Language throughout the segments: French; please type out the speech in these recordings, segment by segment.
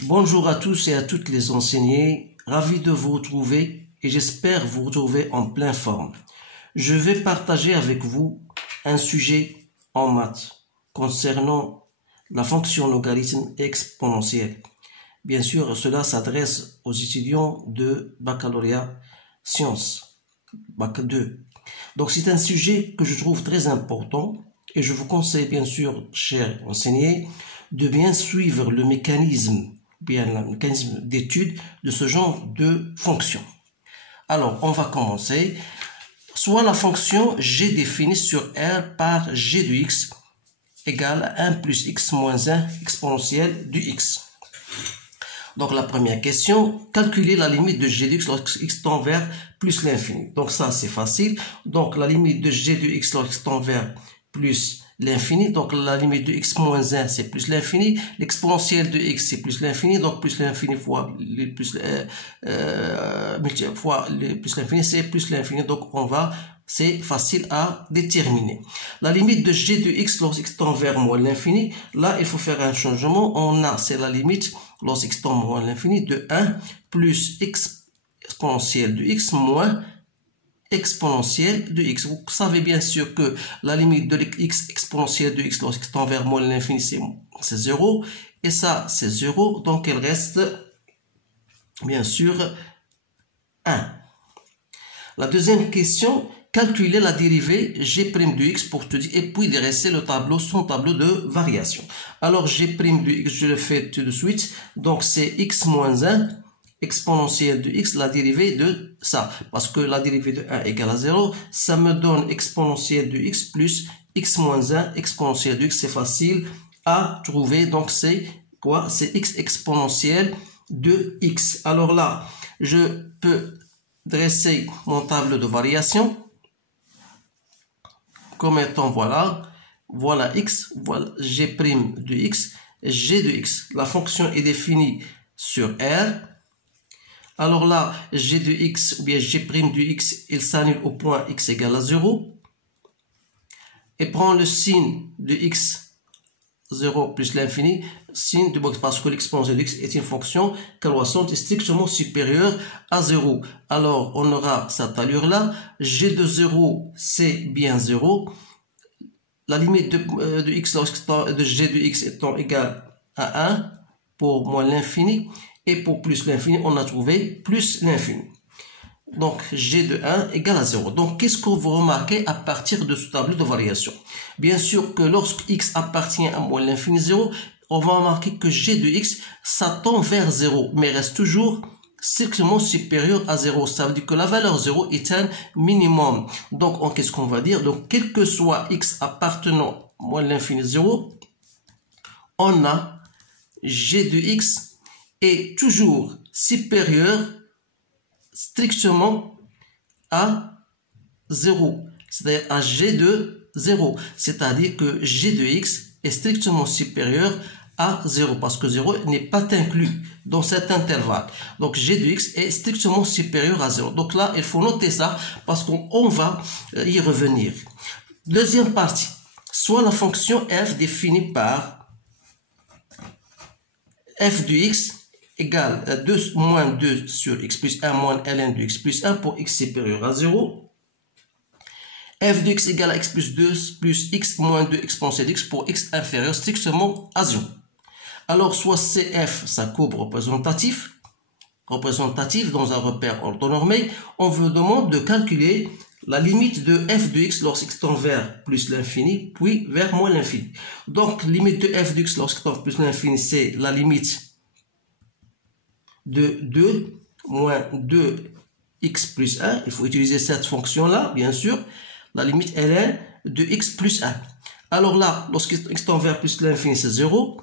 Bonjour à tous et à toutes les enseignés, ravi de vous retrouver et j'espère vous retrouver en pleine forme. Je vais partager avec vous un sujet en maths concernant la fonction logarithme exponentielle. Bien sûr, cela s'adresse aux étudiants de baccalauréat sciences, bac 2. Donc c'est un sujet que je trouve très important et je vous conseille bien sûr, chers enseignés, de bien suivre le mécanisme d'étude de ce genre de fonction. Alors, on va commencer. Soit la fonction g définie sur R par g de x égale 1 plus x moins 1 exponentielle du x. Donc, la première question, calculer la limite de g de x lorsque x tend vers plus l'infini. Donc, ça, c'est facile. Donc, la limite de g de x lorsque x tend vers plus l'infini, donc la limite de x moins 1 c'est plus l'infini, l'exponentielle de x c'est plus l'infini, donc plus l'infini fois plus l'infini c'est plus l'infini, donc c'est facile à déterminer. La limite de g de x lorsque x tend vers moins l'infini, là il faut faire un changement, c'est la limite lorsque x tend moins l'infini de 1 plus x exponentielle de x moins exponentielle de x. Vous savez bien sûr que la limite de x exponentielle de x lorsqu'il tend vers moins l'infini, c'est 0. Et ça, c'est 0. Donc, il reste, bien sûr, 1. La deuxième question, calculer la dérivée g' de x pour te dire, et puis dresser son tableau de variation. Alors, g' de x, je le fais tout de suite. Donc, c'est x moins 1. Exponentielle de x, la dérivée de ça. Parce que la dérivée de 1 égale à 0, ça me donne exponentielle de x plus x moins 1 exponentielle de x. C'est facile à trouver. Donc, c'est quoi? C'est x exponentielle de x. Alors là, je peux dresser mon tableau de variation comme étant, voilà x, voilà g' de x, g de x. La fonction est définie sur R. Alors là, g de x ou bien g' de x, il s'annule au point x égale à 0. Et prend le signe de x, 0 plus l'infini, signe de box, parce que l'exponentielle de x est une fonction croissante et strictement supérieure à 0. Alors, on aura cette allure-là. G de 0, c'est bien 0. La limite de x de g de x étant égale à 1 pour moins l'infini. Et pour plus l'infini, on a trouvé plus l'infini. Donc, g de 1 égale à 0. Donc, qu'est-ce que vous remarquez à partir de ce tableau de variation? Bien sûr que lorsque x appartient à moins l'infini 0, on va remarquer que g de x, ça tend vers 0, mais reste toujours strictement supérieur à 0. Ça veut dire que la valeur 0 est un minimum. Donc, qu'est-ce qu'on va dire? Donc, quel que soit x appartenant à moins l'infini 0, on a g de x est toujours supérieur strictement à 0, c'est-à-dire à g de 0, c'est-à-dire que g de x est strictement supérieur à 0, parce que 0 n'est pas inclus dans cet intervalle. Donc g de x est strictement supérieur à 0. Donc là, il faut noter ça, parce qu'on va y revenir. Deuxième partie, soit la fonction f définie par f de x égale 2 moins 2 sur x plus 1 moins ln de x plus 1 pour x supérieur à 0. F de x égale à x plus 2 plus x moins 2 exponentielle de x pour x inférieur strictement à 0. Alors, soit CF, ça courbe représentatif dans un repère orthonormé, on vous demande de calculer la limite de f de x lorsqu'il tend vers plus l'infini, puis vers moins l'infini. Donc, limite de f de x lorsqu'il tend vers plus l'infini, c'est la limite de 2 moins 2x plus 1. Il faut utiliser cette fonction-là, bien sûr. La limite, elle est de x plus 1. Alors là, lorsque x tend vers plus l'infini, c'est 0.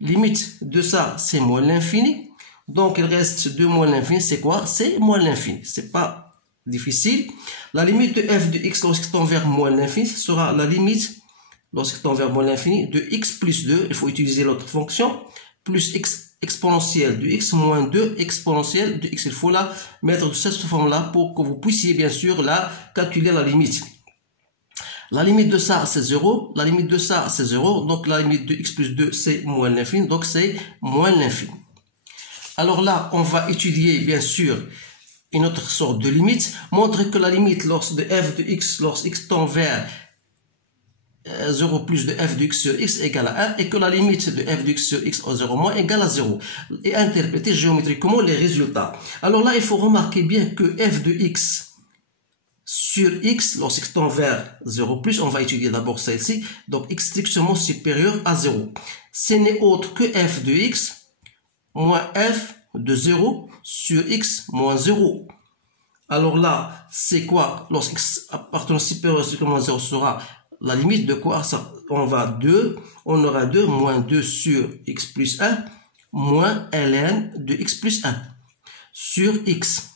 Limite de ça, c'est moins l'infini. Donc, il reste 2 moins l'infini. C'est quoi? C'est moins l'infini. C'est pas difficile. La limite de f de x lorsqu'il tend vers moins l'infini, ce sera la limite lorsqu'il tend vers moins l'infini de x plus 2. Il faut utiliser l'autre fonction. Plus x exponentielle de x moins 2 exponentielle de x. Il faut la mettre de cette forme-là pour que vous puissiez bien sûr calculer la limite. La limite de ça, c'est 0. La limite de ça, c'est 0. Donc, la limite de x plus 2, c'est moins l'infini. Donc, c'est moins l'infini. Alors là, on va étudier bien sûr une autre sorte de limite. Montrer que la limite de f de x lorsque x tend vers 0 plus de f de x sur x égale à 1 et que la limite de f de x sur x au 0 moins égale à 0. Et interpréter géométriquement les résultats. Alors là, il faut remarquer bien que f de x sur x, lorsque x tend vers 0 plus, on va étudier d'abord celle-ci, donc x strictement supérieur à 0. Ce n'est autre que f de x moins f de 0 sur x moins 0. Alors là, c'est quoi? Lorsque x appartenant supérieur à moins 0 sera la limite de quoi? Ça, on aura 2 moins 2 sur x plus 1 moins ln de x plus 1 sur x.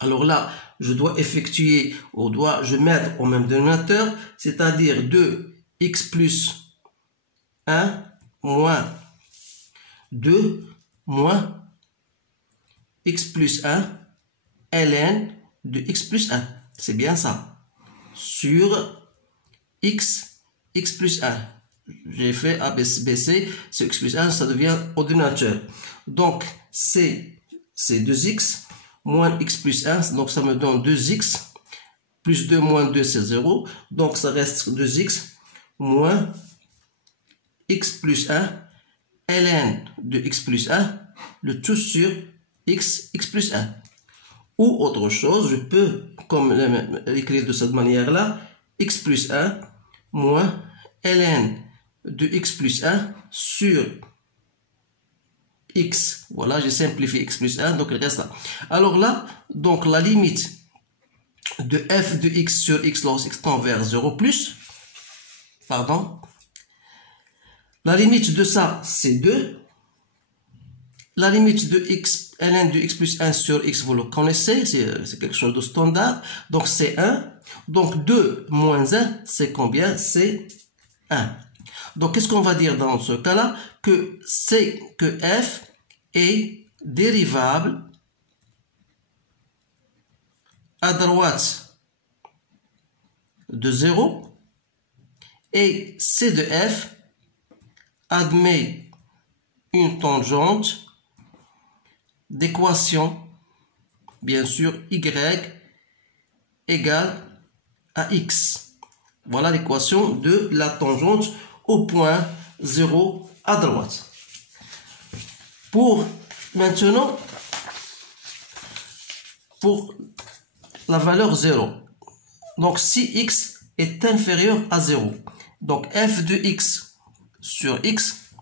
Alors là, je dois effectuer, je mettre au même dénominateur, c'est-à-dire 2x plus 1 moins 2 moins x plus 1 ln de x plus 1. C'est bien ça. Sur x plus 1. J'ai fait ABC, c'est x plus 1, ça devient au dénominateur. Donc, c'est 2x moins x plus 1, donc ça me donne 2x, plus 2 moins 2 c'est 0, donc ça reste 2x moins x plus 1, ln de x plus 1, le tout sur x plus 1. Ou autre chose, je peux, comme l'écrire de cette manière-là, x plus 1 moins ln de x plus 1 sur x. Voilà, j'ai simplifié x plus 1, donc il reste là. Alors là, donc la limite de f de x sur x lorsque x tend vers 0 plus, pardon, la limite de ça, c'est 2. La limite de x, ln de x plus 1 sur x, vous le connaissez, c'est quelque chose de standard, donc c'est 1. Donc 2 moins 1, c'est combien? C'est 1. Donc qu'est-ce qu'on va dire dans ce cas-là? Que c'est que f est dérivable à droite de 0 et c de f admet une tangente d'équation, bien sûr, y égale à x. Voilà l'équation de la tangente au point 0 à droite. Pour maintenant, pour la valeur 0, donc si x est inférieur à 0, donc f de x sur x,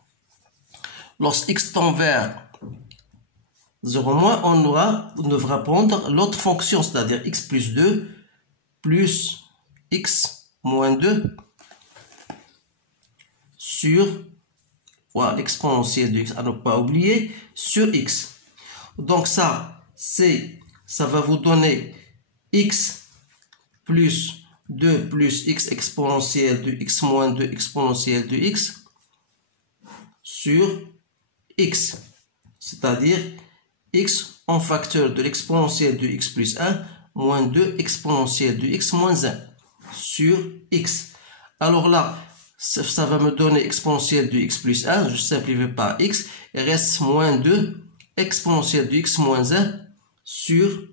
lorsque x tend vers 0 moins, on devra prendre l'autre fonction, c'est-à-dire x plus 2 plus x moins 2 sur, voilà, l'exponentielle de x, à ne pas oublier, sur x. Donc ça va vous donner x plus 2 plus x exponentielle de x moins 2 exponentielle de x sur x, c'est-à-dire x en facteur de l'exponentielle de x plus 1 moins 2 exponentielle de x moins 1 sur x. Alors là, ça va me donner exponentielle de x plus 1, je simplifie par x, il reste moins 2 exponentielle de x moins 1 sur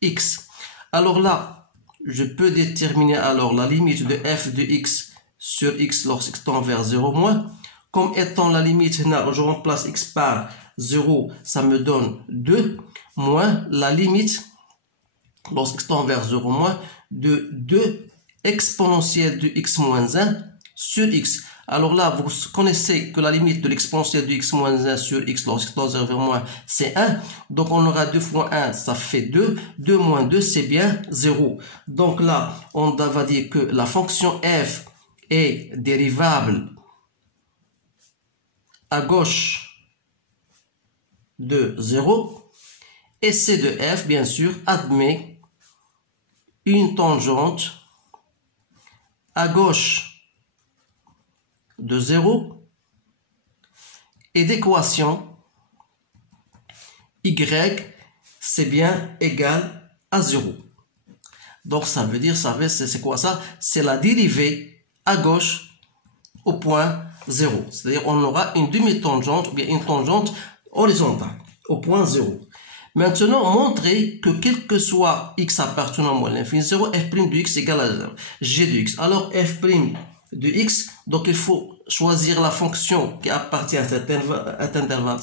x. Alors là, je peux déterminer alors la limite de f de x sur x lorsque x tend vers 0 moins. Comme étant la limite, je remplace x par 0, ça me donne 2, moins la limite, lorsque x tend vers 0 moins, de 2 exponentielle de x moins 1 sur x. Alors là, vous connaissez que la limite de l'exponentielle de x moins 1 sur x lorsque x tend vers 0 moins, c'est 1. Donc on aura 2 fois 1, ça fait 2. 2 moins 2, c'est bien 0. Donc là, on va dire que la fonction f est dérivable à gauche de 0 et c de f, bien sûr, admet une tangente à gauche de 0 et d'équation y, c'est bien égal à 0. Donc ça veut dire, c'est quoi ça? C'est la dérivée à gauche au point 0. C'est-à-dire on aura une demi-tangente ou bien une tangente horizontale. au point 0. Maintenant, montrer que quel que soit x appartenant à moins l'infini 0, f' de x égale à 0. G de x. Alors, f' de x, donc il faut choisir la fonction qui appartient à cet intervalle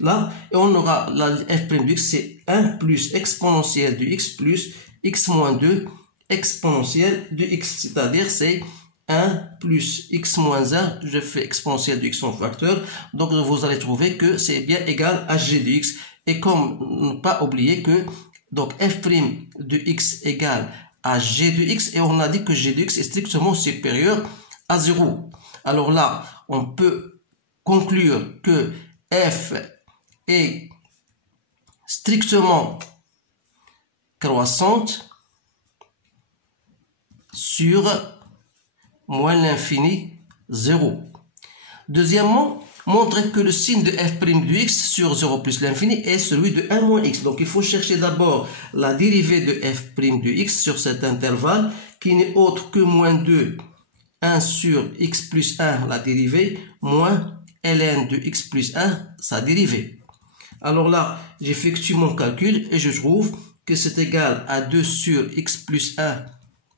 là, et on aura la f' de x, c'est 1 plus exponentielle de x plus x moins 2 exponentielle de x, c'est-à-dire c'est 1 plus x moins 1, je fais exponentielle de x en facteur, donc vous allez trouver que c'est bien égal à g de x, et comme ne pas oublier que donc f' de x égale à g de x, et on a dit que g de x est strictement supérieur à 0. Alors là, on peut conclure que f est strictement croissante sur moins l'infini 0. Deuxièmement, montrer que le signe de f' de x sur 0 plus l'infini est celui de 1 moins x. Donc il faut chercher d'abord la dérivée de f' de x sur cet intervalle qui n'est autre que moins 2 1 sur x plus 1 la dérivée moins ln de x plus 1 sa dérivée. Alors là, j'effectue mon calcul et je trouve que c'est égal à 2 sur x plus 1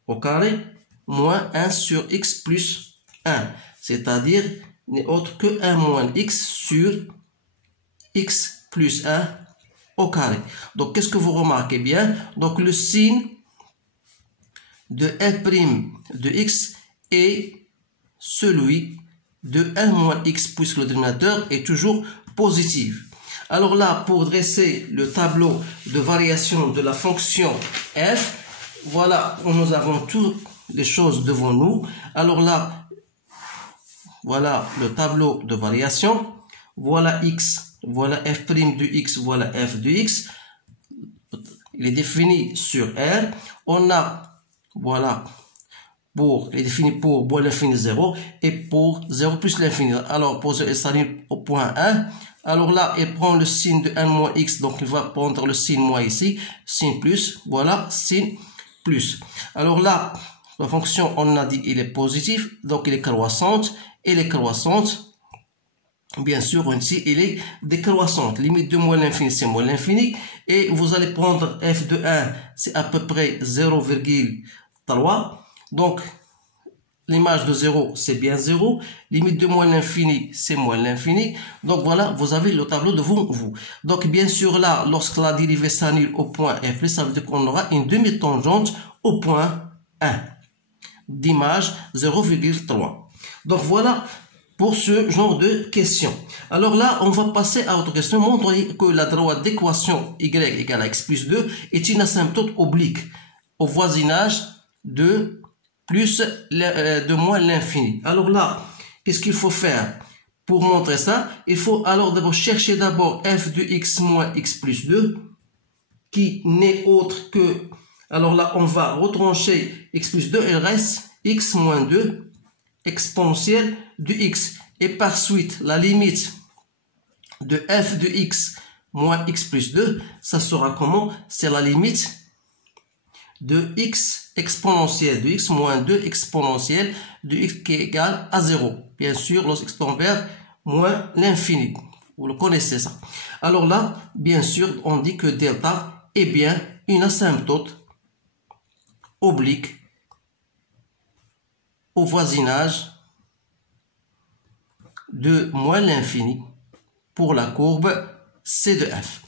au carré moins 1 sur x plus 1, c'est-à-dire n'est autre que 1 moins x sur x plus 1 au carré. Donc, qu'est-ce que vous remarquez bien? Donc, le signe de f' de x est celui de 1 moins x puisque le dénominateur est toujours positif. Alors là, pour dresser le tableau de variation de la fonction f, voilà, nous avons toutes les choses devant nous. Alors là, voilà le tableau de variation. Voilà x, voilà f' de x, voilà f de x. Il est défini sur R. On a, voilà, il est défini pour moins l'infini 0 et pour 0 plus l'infini. Alors, pour il s'aligne au point 1. Alors là, il prend le signe de 1 moins x, donc il va prendre le signe moins ici, signe plus, voilà, signe plus. Alors là, la fonction, on a dit, il est positif, donc il est croissante, bien sûr, ici, il est décroissante. Limite de moins l'infini, c'est moins l'infini, et vous allez prendre f de 1, c'est à peu près 0,3, donc, l'image de 0, c'est bien 0. Limite de moins l'infini, c'est moins l'infini. Donc voilà, vous avez le tableau devant vous. Donc bien sûr là, lorsque la dérivée s'annule au point f', ça veut dire qu'on aura une demi-tangente au point 1 d'image 0,3. Donc voilà pour ce genre de question. Alors là, on va passer à autre question. Montrer que la droite d'équation y égale à x plus 2 est une asymptote oblique au voisinage de plus de moins l'infini. Alors là, qu'est-ce qu'il faut faire pour montrer ça? Il faut alors d'abord chercher d'abord f de x moins x plus 2 qui n'est autre que, alors là on va retrancher x plus 2, il reste x moins 2 exponentielle de x, et par suite la limite de f de x moins x plus 2, ça sera comment? C'est la limite de x exponentielle de x moins 2 exponentielle de x qui est égal à 0. Bien sûr, lorsque x tend vers moins l'infini. Vous le connaissez ça. Alors là, bien sûr, on dit que delta est bien une asymptote oblique au voisinage de moins l'infini pour la courbe C de f.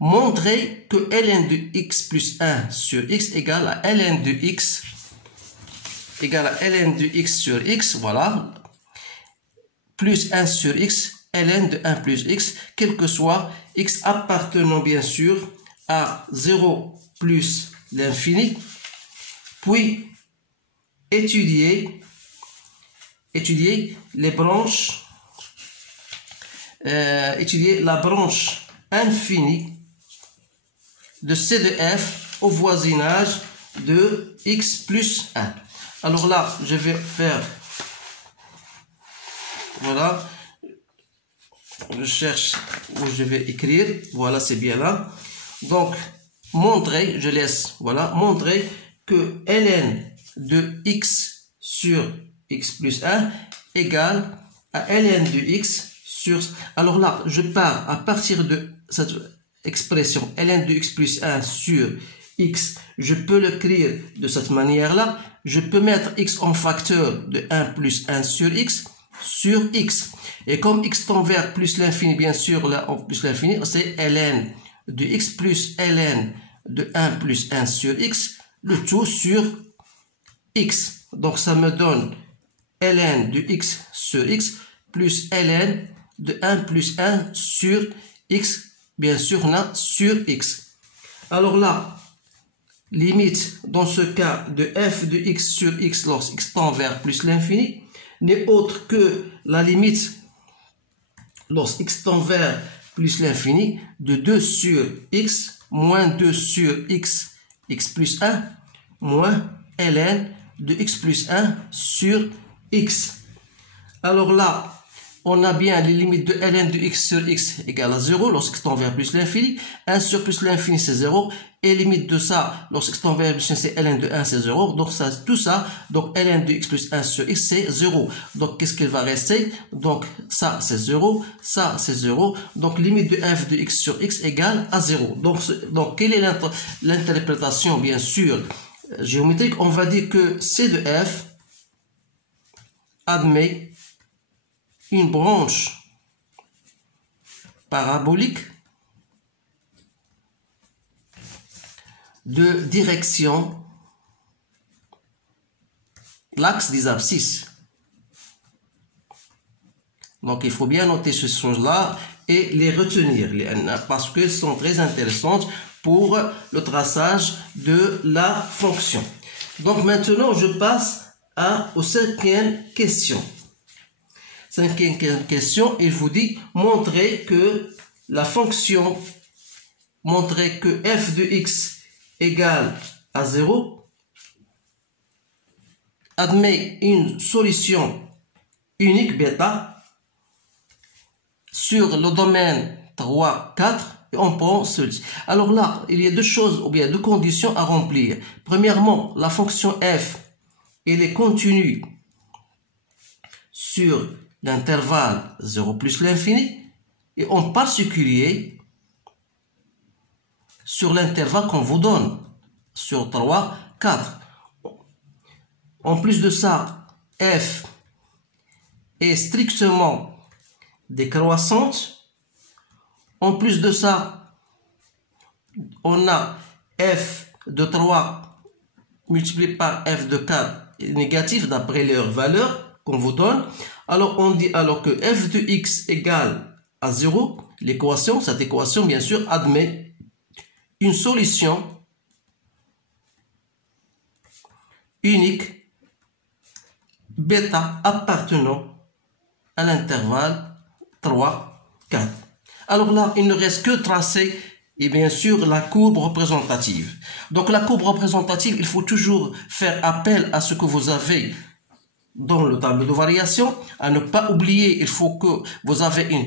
Montrer que ln de x plus 1 sur x égale à ln de x sur x, voilà, plus 1 sur x, ln de 1 plus x, quel que soit x appartenant bien sûr à 0 plus l'infini, puis étudier les branches, étudier la branche infinie de C de f au voisinage de x plus 1. Alors là, je vais faire, voilà, je cherche où je vais écrire, voilà, c'est bien là. Donc, montrer, je laisse, voilà, montrer que ln de x sur x plus 1 égale à ln de x sur... Alors là, je pars à partir de cette expression ln de x plus 1 sur x. Je peux l'écrire de cette manière-là. Je peux mettre x en facteur de 1 plus 1 sur x. Et comme x tend vers plus l'infini, bien sûr, là, plus l'infini, c'est ln de x plus ln de 1 plus 1 sur x, le tout sur x. Donc, ça me donne ln de x sur x plus ln de 1 plus 1 sur x, bien sûr, là, sur x. Alors là, limite, dans ce cas, de f de x sur x lorsque x tend vers plus l'infini, n'est autre que la limite lorsque x tend vers plus l'infini de 2 sur x moins 2 sur x, x plus 1, moins ln de x plus 1 sur x. Alors là, on a bien les limites de ln de x sur x égale à 0 lorsque x tend vers plus l'infini. 1 sur plus l'infini, c'est 0. Et limite de ça, lorsque x tend vers plus l'infini, c'est ln de 1, c'est 0. Donc ça, tout ça, donc ln de x plus 1 sur x, c'est 0. Donc qu'est-ce qu'il va rester? Donc ça, c'est 0. Ça, c'est 0. Donc limite de f de x sur x égale à 0. Donc quelle est l'interprétation, bien sûr, géométrique? On va dire que c de f admet une branche parabolique de direction l'axe des abscisses. Donc il faut bien noter ces choses-là et les retenir parce qu'elles sont très intéressantes pour le traçage de la fonction. Donc maintenant je passe aux cinquième question. Cinquième question, il vous dit montrer que la fonction, montrer que f de x égale à 0 admet une solution unique bêta sur le domaine 3, 4 et on prend celui-ci. Alors là, il y a deux choses ou bien deux conditions à remplir. Premièrement, la fonction f elle est continue sur l'intervalle 0 plus l'infini et en particulier sur l'intervalle qu'on vous donne sur 3, 4. En plus de ça, f est strictement décroissante. En plus de ça, on a f de 3 multiplié par f de 4 négatif d'après leur valeur qu'on vous donne. Alors on dit alors que f de x égale à 0, l'équation, cette équation bien sûr admet une solution unique bêta appartenant à l'intervalle 3, 4. Alors là, il ne reste que tracer et bien sûr la courbe représentative. Donc la courbe représentative, il faut toujours faire appel à ce que vous avez dans le tableau de variation. À ne pas oublier, il faut que vous avez une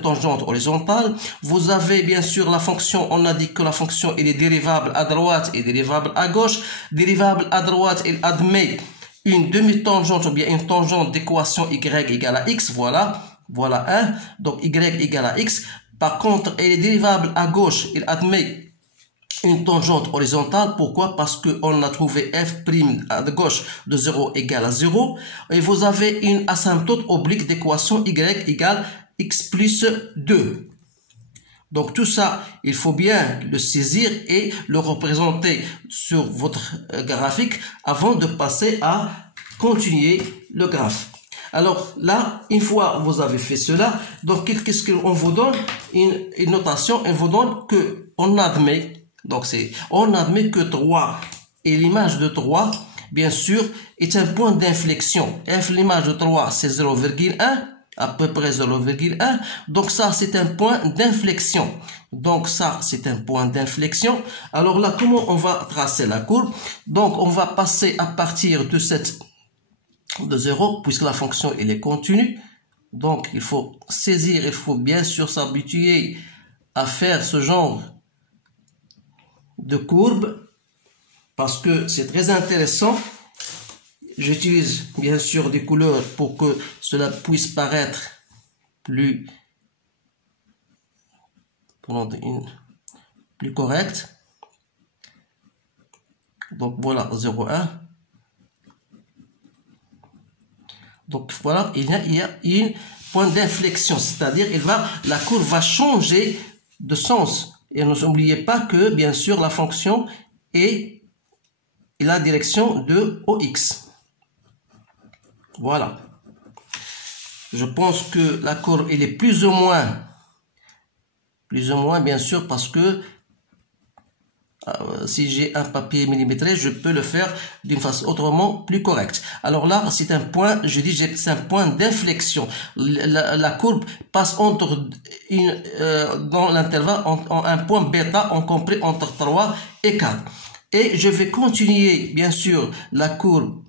tangente horizontale. Vous avez bien sûr la fonction, on a dit que la fonction elle est dérivable à droite et dérivable à gauche. Dérivable à droite, elle admet une demi-tangente ou bien une tangente d'équation y égale à x. Voilà 1. Donc y égale à x. Par contre, elle est dérivable à gauche, il admet une tangente horizontale. Pourquoi? Parce qu'on a trouvé f' à gauche de 0 égale à 0. Et vous avez une asymptote oblique d'équation y égale x plus 2. Donc tout ça, il faut bien le saisir et le représenter sur votre graphique avant de passer à continuer le graphe. Alors là, une fois vous avez fait cela, donc qu'est-ce qu'on vous donne? Une notation, on vous donne que on admet, donc on admet que 3 et l'image de 3, bien sûr, est un point d'inflexion. F, l'image de 3, c'est 0,1, à peu près 0,1. Donc ça, c'est un point d'inflexion. Donc ça, c'est un point d'inflexion. Alors là, comment on va tracer la courbe? Donc on va passer à partir de cette de 0, puisque la fonction elle est continue. Donc il faut saisir, il faut bien sûr s'habituer à faire ce genre de courbe parce que c'est très intéressant. J'utilise bien sûr des couleurs pour que cela puisse paraître plus correcte. Donc voilà 0,1. Donc voilà, il y a un point d'inflexion, c'est-à-dire la courbe va changer de sens. Et n'oubliez pas que bien sûr la fonction est la direction de OX. Voilà. Je pense que la courbe elle est plus ou moins bien sûr, parce que si j'ai un papier millimétré, je peux le faire d'une façon autrement plus correcte. Alors là, c'est un point, je dis, c'est un point d'inflexion. La courbe passe entre dans l'intervalle en un point bêta, en compris entre 3 et 4. Et je vais continuer, bien sûr, la courbe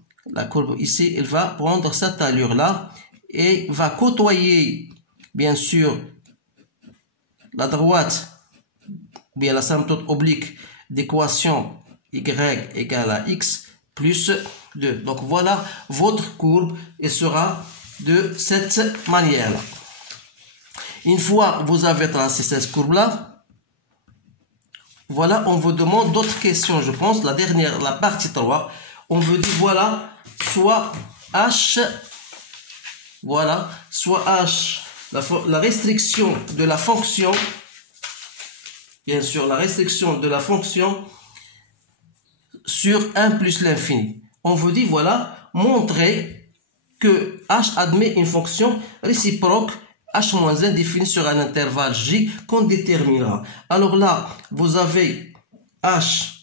ici, elle va prendre cette allure-là et va côtoyer, bien sûr, la droite, bien la symptote oblique d'équation y égale à x plus 2. Donc voilà votre courbe et sera de cette manière-là. Une fois vous avez tracé cette courbe-là, voilà, on vous demande d'autres questions, je pense. La dernière, la partie 3, on vous dit voilà, soit h, voilà, soit h, la restriction de la fonction, bien sûr, la restriction de la fonction sur 1 plus l'infini. On vous dit, voilà, montrer que h admet une fonction réciproque h-1 définie sur un intervalle j qu'on déterminera. Alors là, vous avez h,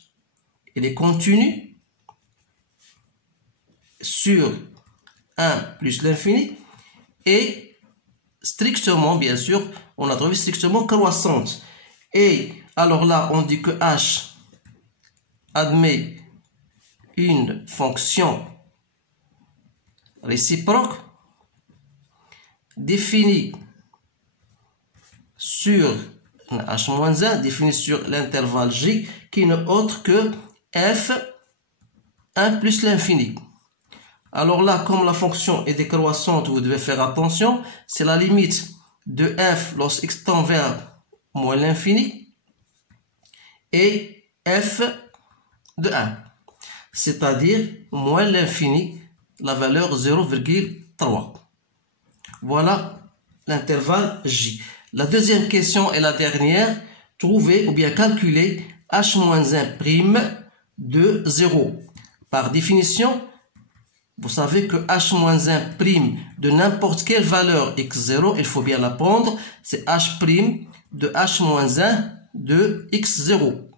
il est continu sur 1 plus l'infini et strictement, bien sûr, on a trouvé strictement croissante. Et alors là, on dit que h admet une fonction réciproque définie sur h-1 définie sur l'intervalle j qui n'est autre que f 1 plus l'infini. Alors là, comme la fonction est décroissante, vous devez faire attention, c'est la limite de f lorsque x tend vers moins l'infini et f de 1, c'est-à-dire moins l'infini, la valeur 0,3. Voilà l'intervalle j. La deuxième question est la dernière. Trouver ou bien calculer h-1' de 0. Par définition, vous savez que h-1' de n'importe quelle valeur x0, il faut bien la prendre, c'est h' de h-1 de x0.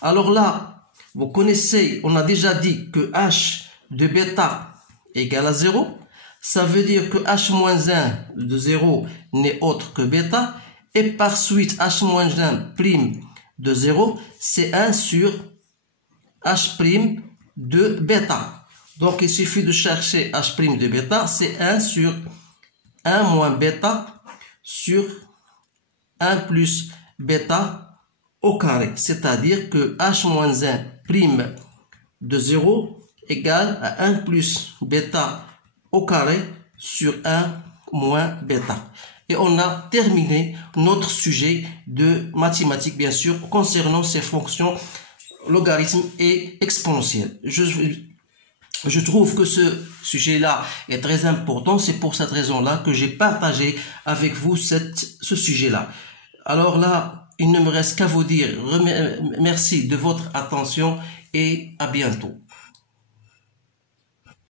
Alors là, vous connaissez, on a déjà dit que h de bêta égale à 0. Ça veut dire que h-1 de 0 n'est autre que bêta. Et par suite, h-1' de 0, c'est 1 sur h' de bêta. Donc, il suffit de chercher h' de bêta, c'est 1 sur 1 moins bêta sur 1 plus bêta au carré. C'est-à-dire que h-1' de 0 égale à 1 plus bêta au carré sur 1 moins bêta. Et on a terminé notre sujet de mathématiques, bien sûr, concernant ces fonctions logarithme et exponentielle. Je trouve que ce sujet-là est très important. C'est pour cette raison-là que j'ai partagé avec vous ce sujet-là. Alors là, il ne me reste qu'à vous dire merci de votre attention et à bientôt.